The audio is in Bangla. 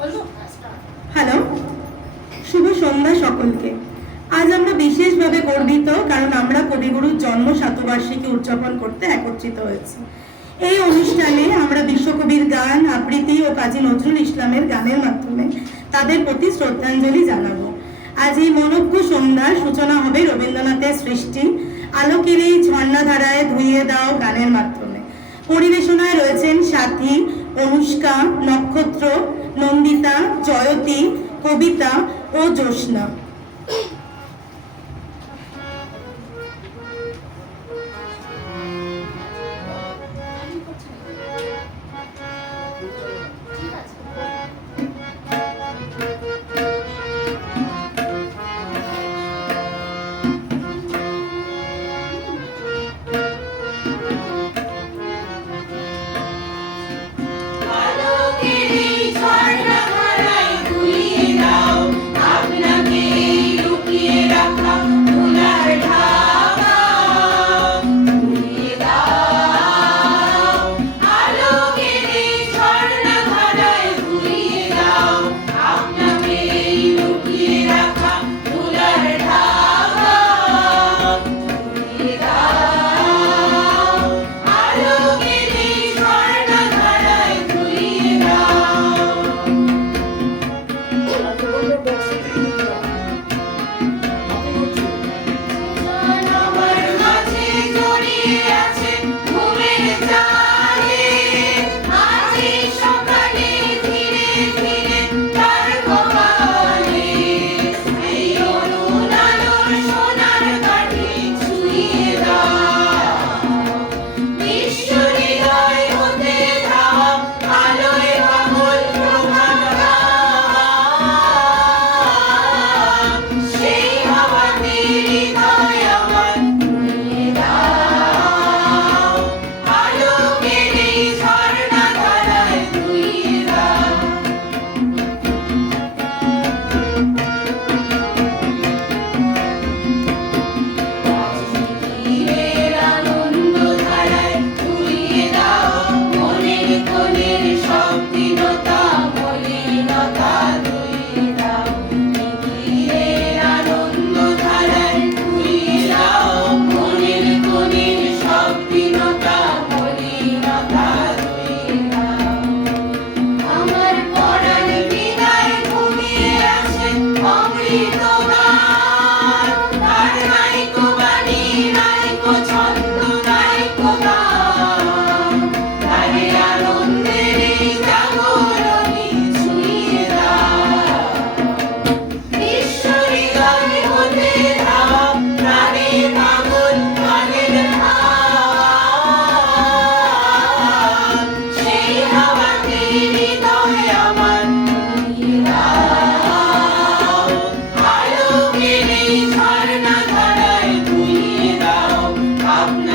হ্যালো, শুভ সন্ধ্যা সকলকে। আজ আমরা বিশেষভাবে গর্বিত, কারণ আমরা কবিগুরুর জন্ম শতবার্ষিকী উদযাপন করতে একত্রিত হয়েছি। এই অনুষ্ঠানে আমরা বিশ্বকবির গান, আবৃত্তি ও কাজী নজরুল ইসলামের গানের মাধ্যমে তাদের প্রতি শ্রদ্ধাঞ্জলি জানাবো। আজ এই মনোজ্ঞ সন্ধ্যার সূচনা হবে রবীন্দ্রনাথের সৃষ্টি আলোকের এই ঝর্ণাধারায় ধুইয়ে দাও গানের মাধ্যমে। পরিবেশনায় রয়েছেন সাথী, অনুষ্কা, নক্ষত্র, নন্দিতা, জয়তী, কবিতা ও জ্যোৎস্না। ঝর্ণা ধারায় ধুইয়ে দাও।